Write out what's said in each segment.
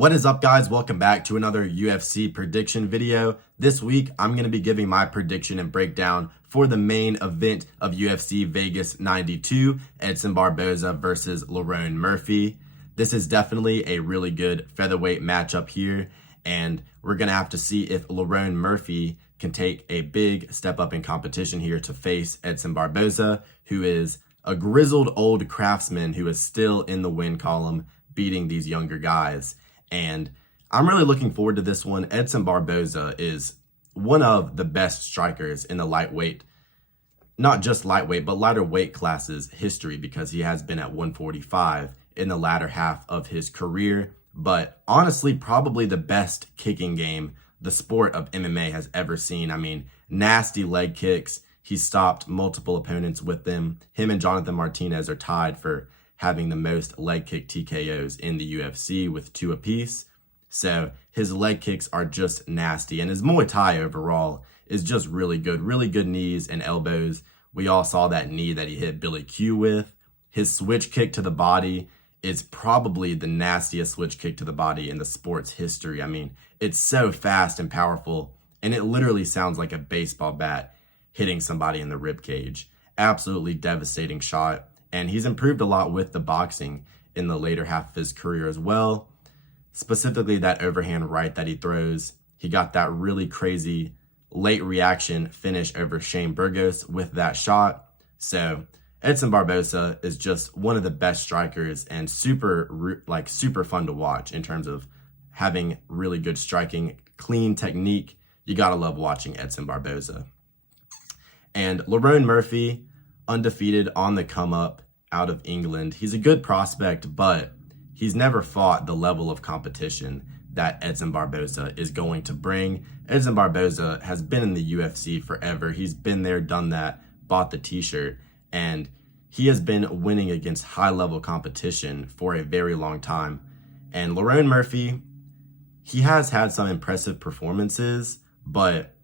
What is up, guys? Welcome back to another UFC prediction video. This week, I'm going to be giving my prediction and breakdown for the main event of UFC Vegas 92, Edson Barboza versus Lerone Murphy. This is definitely a really good featherweight matchup here, and we're going to have to see if Lerone Murphy can take a big step up in competition here to face Edson Barboza, who is a grizzled old craftsman who is still in the win column, beating these younger guys. And I'm really looking forward to this one. Edson Barboza is one of the best strikers in the lightweight, not just lightweight, but lighter weight classes history, because he has been at 145 in the latter half of his career. But honestly, probably the best kicking game the sport of MMA has ever seen. I mean, nasty leg kicks. He stopped multiple opponents with them. Him and Jonathan Martinez are tied for having the most leg kick TKOs in the UFC with 2 apiece. So his leg kicks are just nasty. And his Muay Thai overall is just really good knees and elbows. We all saw that knee that he hit Billy Q with. His switch kick to the body is probably the nastiest switch kick to the body in the sport's history. I mean, it's so fast and powerful, and it literally sounds like a baseball bat hitting somebody in the rib cage. Absolutely devastating shot. And he's improved a lot with the boxing in the later half of his career as well. Specifically that overhand right that he throws. He got that really crazy late reaction finish over Shane Burgos with that shot. So Edson Barboza is just one of the best strikers and super fun to watch in terms of having really good striking, clean technique. You gotta love watching Edson Barboza. And Lerone Murphy, undefeated on the come up out of England. He's a good prospect, but he's never fought the level of competition that Edson Barboza is going to bring. Edson Barboza has been in the UFC forever. He's been there, done that, bought the t-shirt, and he has been winning against high-level competition for a very long time. And Lerone Murphy, he has had some impressive performances, but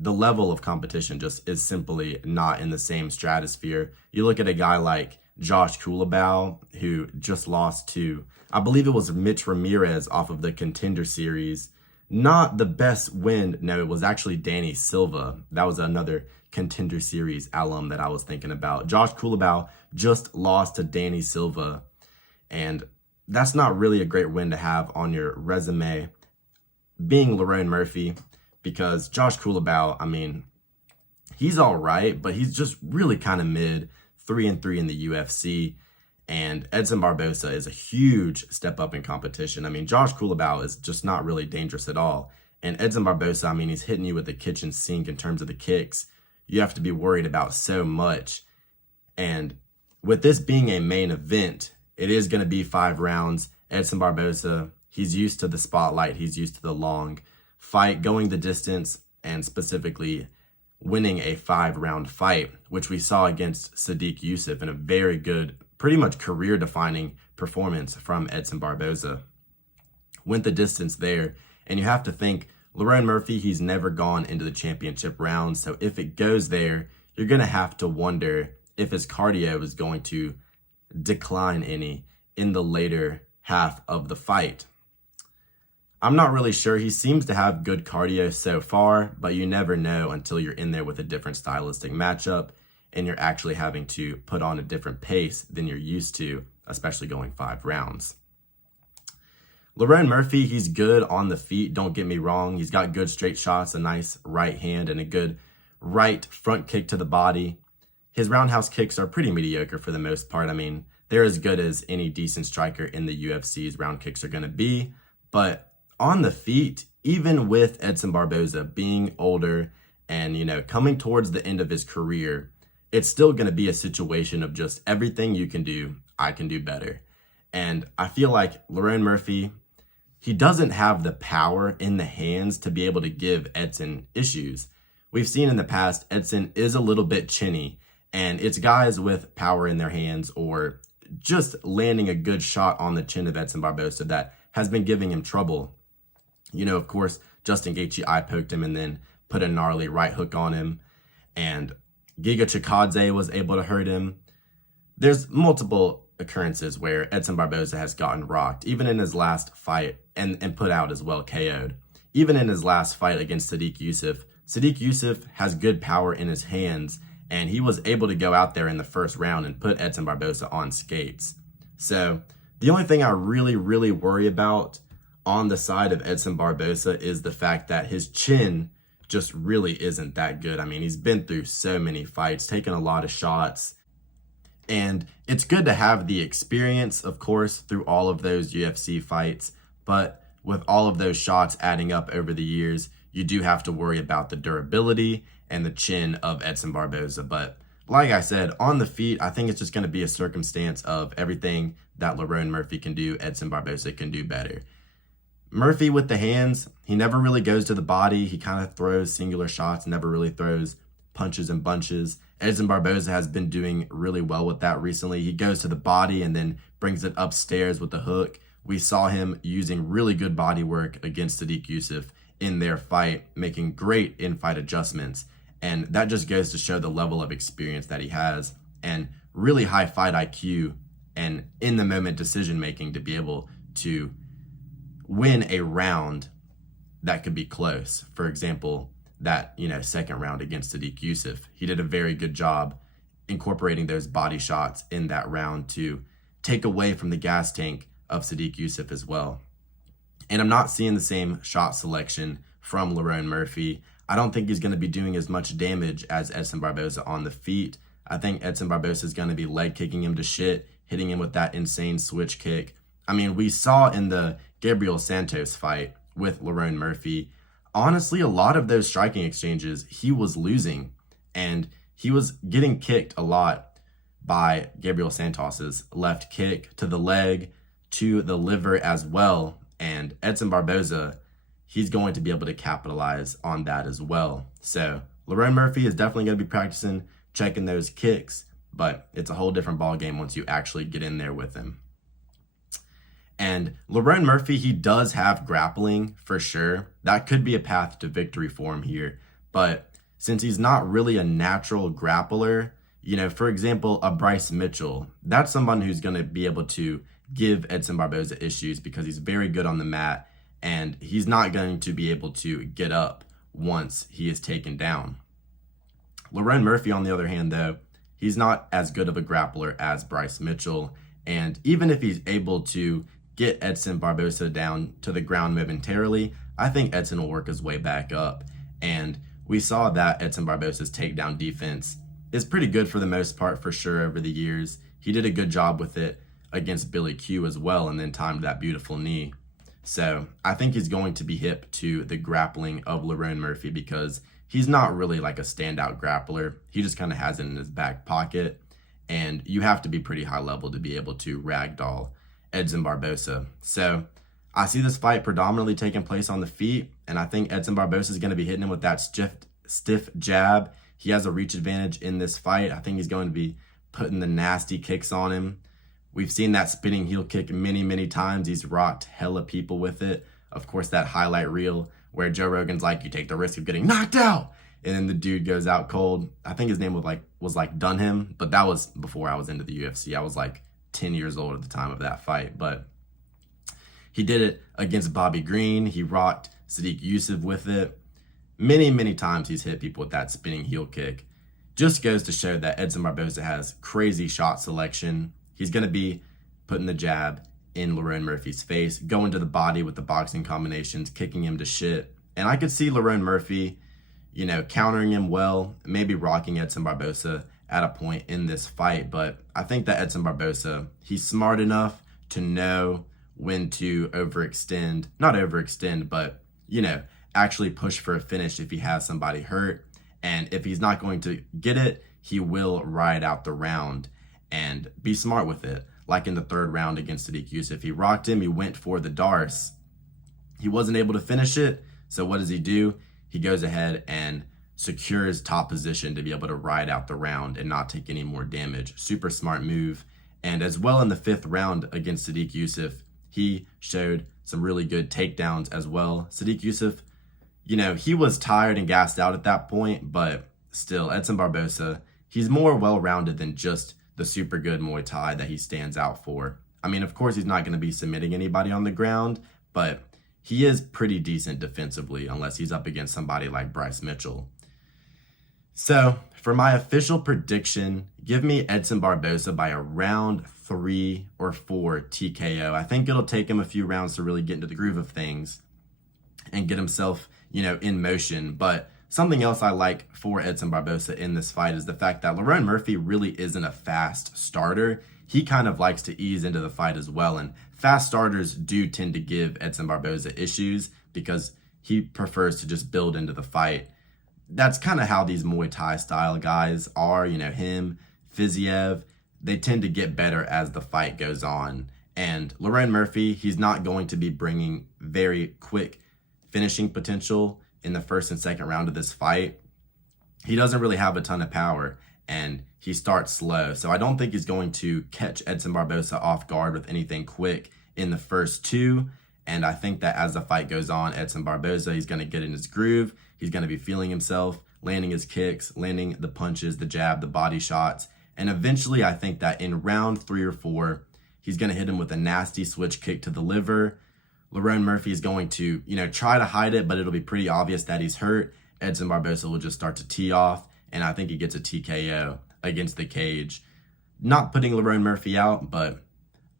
the level of competition just is simply not in the same stratosphere. You look at a guy like Josh Culibao, who just lost to, I believe it was Mitch Ramirez off of the Contender Series. Not the best win. No, it was actually Danny Silva. That was another Contender Series alum that I was thinking about. Josh Culibao just lost to Danny Silva, and that's not really a great win to have on your resume, being Lerone Murphy. Because Josh Culibao, I mean, he's all right, but he's just really kind of mid, 3-3 in the UFC. And Edson Barboza is a huge step up in competition. I mean, Josh Culibao is just not really dangerous at all. And Edson Barboza, I mean, he's hitting you with the kitchen sink in terms of the kicks. You have to be worried about so much. And with this being a main event, it is going to be 5 rounds. Edson Barboza, he's used to the spotlight. He's used to the long fight, going the distance, and specifically winning a 5-round fight, which we saw against Sadiq Youssef in a very good, pretty much career-defining performance from Edson Barboza. Went the distance there, and you have to think, Lerone Murphy, he's never gone into the championship round, so if it goes there, you're going to have to wonder if his cardio is going to decline any in the later half of the fight. I'm not really sure. He seems to have good cardio so far, but you never know until you're in there with a different stylistic matchup and you're actually having to put on a different pace than you're used to, especially going 5 rounds. Lerone Murphy, he's good on the feet, don't get me wrong. He's got good straight shots, a nice right hand, and a good right front kick to the body. His roundhouse kicks are pretty mediocre for the most part. I mean, they're as good as any decent striker in the UFC's round kicks are going to be, but on the feet, even with Edson Barboza being older and, coming towards the end of his career, it's still going to be a situation of just everything you can do, I can do better. And I feel like Lerone Murphy, he doesn't have the power in the hands to be able to give Edson issues. We've seen in the past, Edson is a little bit chinny, and it's guys with power in their hands or just landing a good shot on the chin of Edson Barboza that has been giving him trouble. Of course, Justin Gaethje eye poked him and then put a gnarly right hook on him. And Giga Chikadze was able to hurt him. There's multiple occurrences where Edson Barboza has gotten rocked. Even in his last fight and put out as well, KO'd. Even in his last fight against Sadiq Yusuff has good power in his hands, and he was able to go out there in the first round and put Edson Barboza on skates. So the only thing I really worry about on the side of Edson Barboza is the fact that his chin just really isn't that good. I mean, he's been through so many fights, taken a lot of shots, and it's good to have the experience, of course, through all of those UFC fights, but with all of those shots adding up over the years, you do have to worry about the durability and the chin of Edson Barboza. But like I said, on the feet, I think it's just going to be a circumstance of everything that Lerone Murphy can do, Edson Barboza can do better. Murphy with the hands, he never really goes to the body. He kind of throws singular shots, never really throws punches and bunches. Edson Barboza has been doing really well with that recently. He goes to the body and then brings it upstairs with the hook. We saw him using really good body work against Sadiq Yusuff in their fight, making great in-fight adjustments. And that just goes to show the level of experience that he has and really high fight IQ and in-the-moment decision-making to be able to win a round that could be close. For example, that, second round against Sadiq Yusuff. He did a very good job incorporating those body shots in that round to take away from the gas tank of Sadiq Yusuff as well. And I'm not seeing the same shot selection from Lerone Murphy. I don't think he's going to be doing as much damage as Edson Barboza on the feet. I think Edson Barboza is going to be leg kicking him to shit, hitting him with that insane switch kick. I mean, we saw in the Gabriel Santos fight with Lerone Murphy, honestly, a lot of those striking exchanges, he was losing, and he was getting kicked a lot by Gabriel Santos's left kick to the leg, to the liver as well. And Edson Barboza, he's going to be able to capitalize on that as well. So Lerone Murphy is definitely going to be practicing checking those kicks, but it's a whole different ball game once you actually get in there with him. And Lerone Murphy, he does have grappling for sure. That could be a path to victory for him here. But since he's not really a natural grappler, for example, a Bryce Mitchell, that's someone who's going to be able to give Edson Barboza issues because he's very good on the mat and he's not going to be able to get up once he is taken down. Lerone Murphy, on the other hand, though, he's not as good of a grappler as Bryce Mitchell. And even if he's able to get Edson Barboza down to the ground momentarily, I think Edson will work his way back up. And we saw that Edson Barboza's takedown defense is pretty good for the most part, for sure, over the years. He did a good job with it against Billy Q as well, and then timed that beautiful knee. So I think he's going to be hip to the grappling of Lerone Murphy because he's not really like a standout grappler. He just kind of has it in his back pocket, and you have to be pretty high level to be able to ragdoll Edson Barboza. So I see this fight predominantly taking place on the feet, and I think Edson Barboza is going to be hitting him with that stiff jab. He has a reach advantage in this fight. I think he's going to be putting the nasty kicks on him. We've seen that spinning heel kick many times. He's rocked hella people with it. Of course, that highlight reel where Joe Rogan's like, you take the risk of getting knocked out, and then the dude goes out cold. I think his name was like Dunham, but that was before I was into the UFC. I was like 10 years old at the time of that fight, but he did it against Bobby Green. He rocked Sadiq Yusuff with it. Many times he's hit people with that spinning heel kick. Just goes to show that Edson Barboza has crazy shot selection. He's going to be putting the jab in Lerone Murphy's face, going to the body with the boxing combinations, kicking him to shit. And I could see Lerone Murphy, countering him well, maybe rocking Edson Barboza at a point in this fight. But I think that Edson Barboza, he's smart enough to know when to not overextend, but, actually push for a finish if he has somebody hurt. And if he's not going to get it, he will ride out the round and be smart with it. Like in the third round against Sadiq Yusuff, he rocked him, he went for the Darce. He wasn't able to finish it, so what does he do? He goes ahead and secures top position to be able to ride out the round and not take any more damage. Super smart move. And as well in the fifth round against Sadiq Yusuff, he showed some really good takedowns as well. Sadiq Yusuff, he was tired and gassed out at that point, but still, Edson Barboza, he's more well-rounded than just the super good Muay Thai that he stands out for. I mean, of course, he's not going to be submitting anybody on the ground, but he is pretty decent defensively unless he's up against somebody like Bryce Mitchell. So for my official prediction, give me Edson Barboza by around 3 or 4 TKO. I think it'll take him a few rounds to really get into the groove of things and get himself, in motion. But something else I like for Edson Barboza in this fight is the fact that Lerone Murphy really isn't a fast starter. He kind of likes to ease into the fight as well. And fast starters do tend to give Edson Barboza issues because he prefers to just build into the fight. That's kind of how these Muay Thai style guys are, him, Fiziev. They tend to get better as the fight goes on. And Lerone Murphy, he's not going to be bringing very quick finishing potential in the first and second round of this fight. He doesn't really have a ton of power and he starts slow. So I don't think he's going to catch Edson Barboza off guard with anything quick in the first two. And I think that as the fight goes on, Edson Barboza, he's going to get in his groove. He's going to be feeling himself, landing his kicks, landing the punches, the jab, the body shots. And eventually I think that in round 3 or 4, he's going to hit him with a nasty switch kick to the liver. Lerone Murphy is going to, try to hide it, but it'll be pretty obvious that he's hurt. Edson Barboza will just start to tee off, and I think he gets a TKO against the cage. Not putting Lerone Murphy out, but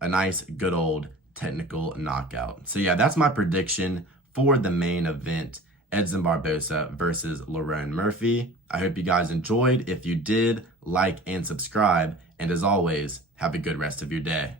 a nice, good old technical knockout. So yeah, that's my prediction for the main event, Edson Barboza versus Lerone Murphy. I hope you guys enjoyed. If you did, like and subscribe. And as always, have a good rest of your day.